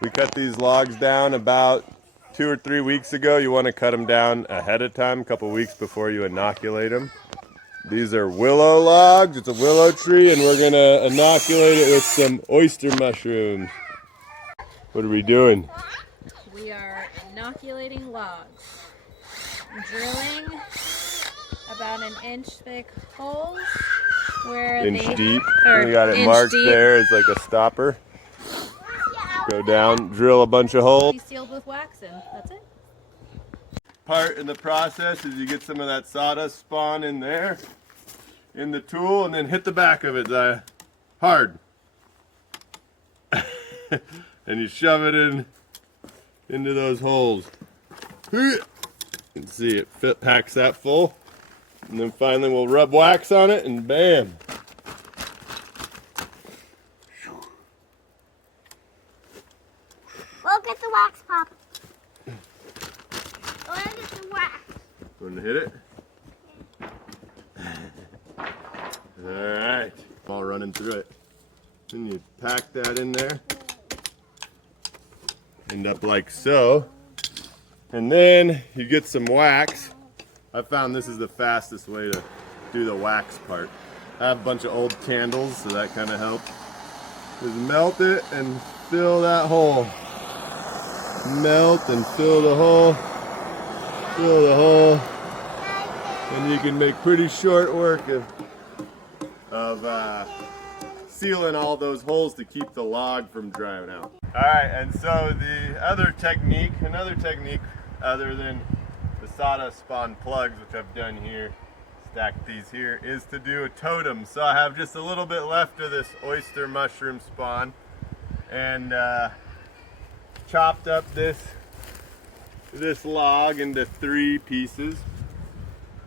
We cut these logs down about 2 or 3 weeks ago. You want to cut them down ahead of time, a couple weeks before you inoculate them. These are willow logs. It's a willow tree, and we're going to inoculate it with some oyster mushrooms. What are we doing? We are inoculating logs. Drilling about an inch thick holes where Inch they deep. are We got it marked there as like a stopper. Go down, drill a bunch of holes. be sealed with wax and that's it. Part in the process is you get some of that sawdust spawn in there, in the tool, and then hit the back of it hard. And you shove it into those holes. You can see it packs that full. And then finally we'll rub wax on it and bam. We'll get the wax, Pop. We'll get the wax. Going to hit it? Alright. All running through it. Then you pack that in there. End up like so. And then you get some wax. I found this is the fastest way to do the wax part. I have a bunch of old candles, so that kind of helps. Just melt it and fill that hole. Melt and fill the hole. Fill the hole. And you can make pretty short work of sealing all those holes to keep the log from drying out. Alright, and so another technique other than the sawdust spawn plugs, which I've done here, stacked these here, is to do a totem. So I have just a little bit left of this oyster mushroom spawn, and chopped up this log into 3 pieces,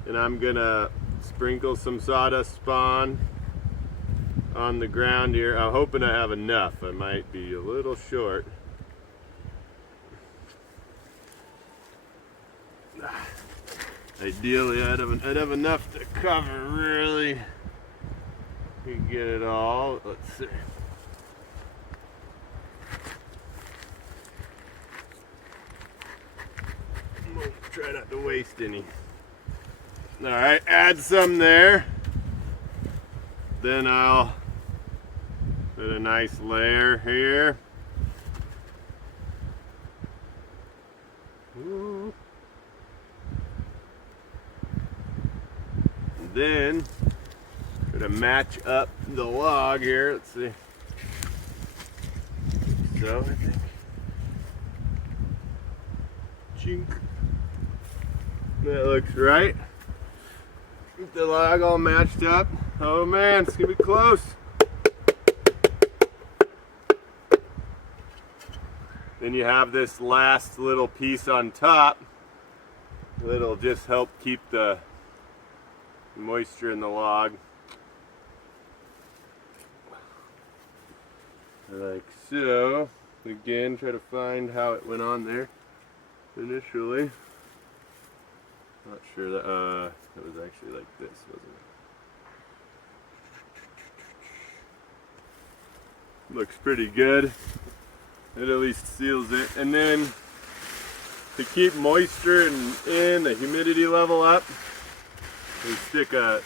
and I'm gonna sprinkle some sawdust spawn on the ground here. I'm hoping I have enough. I might be a little short. Ideally, I'd have enough to cover, really. We can get it all. Let's see. Try not to waste any. All right, add some there. Then I'll put a nice layer here. Ooh. Then gonna match up the log here. Let's see. So I think chink. That looks right. Get the log all matched up. Oh man, it's gonna be close. Then you have this last little piece on top that'll just help keep the moisture in the log. Like so. Again, try to find how it went on there initially. Not sure that it was actually like this, wasn't it? Looks pretty good. It at least seals it. And then to keep moisture in the humidity level up, we stick a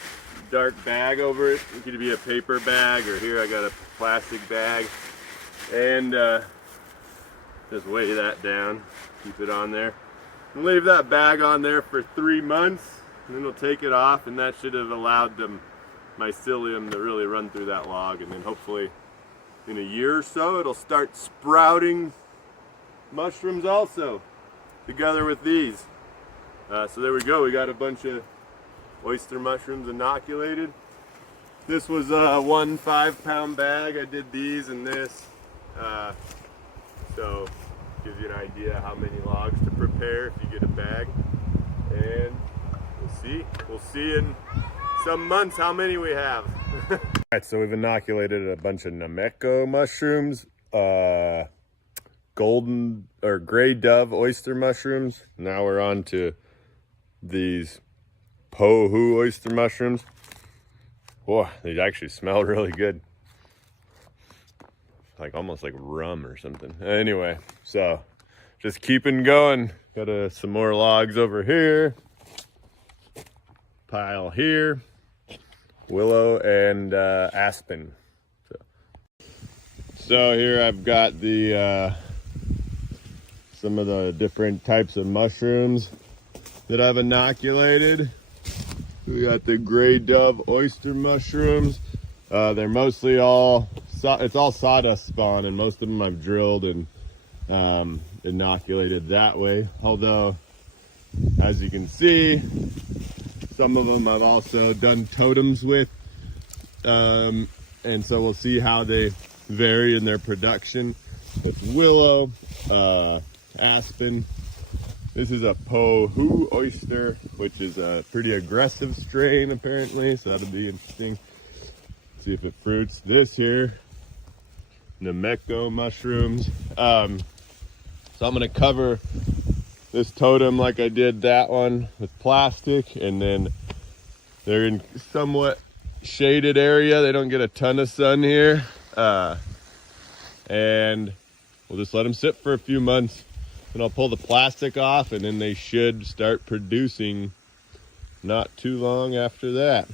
dark bag over it. It could be a paper bag, or here I got a plastic bag, and just weigh that down, keep it on there, and leave that bag on there for 3 months, and then we'll take it off, and that should have allowed the mycelium to really run through that log, and then hopefully in a year or so it'll start sprouting mushrooms also together with these. So there we go, we got a bunch of oyster mushrooms inoculated. This was a 1 5-pound bag. I did these and this, so gives you an idea how many logs to prepare if you get a bag, and we'll see in some months how many we have. Alright, so we've inoculated a bunch of Nameko mushrooms, golden or gray dove oyster mushrooms. Now we're on to these Pohu oyster mushrooms. Whoa, they actually smell really good. like almost like rum or something. Anyway, so just keeping going. Got some more logs over here. Pile here. Willow and aspen. So here I've got the some of the different types of mushrooms that I've inoculated. We got the gray dove oyster mushrooms. They're mostly all sawdust spawn, and most of them I've drilled and inoculated that way. Although, as you can see, some of them I've also done totems with, and so we'll see how they vary in their production. It's willow, aspen. This is a Pohu oyster, which is a pretty aggressive strain apparently, so that'll be interesting. See if it fruits. This here, Nemeko mushrooms. So I'm gonna cover this totem like I did that one with plastic, and then they're in somewhat shaded area. They don't get a ton of sun here. And we'll just let them sit for a few months, and I'll pull the plastic off, and then they should start producing not too long after that.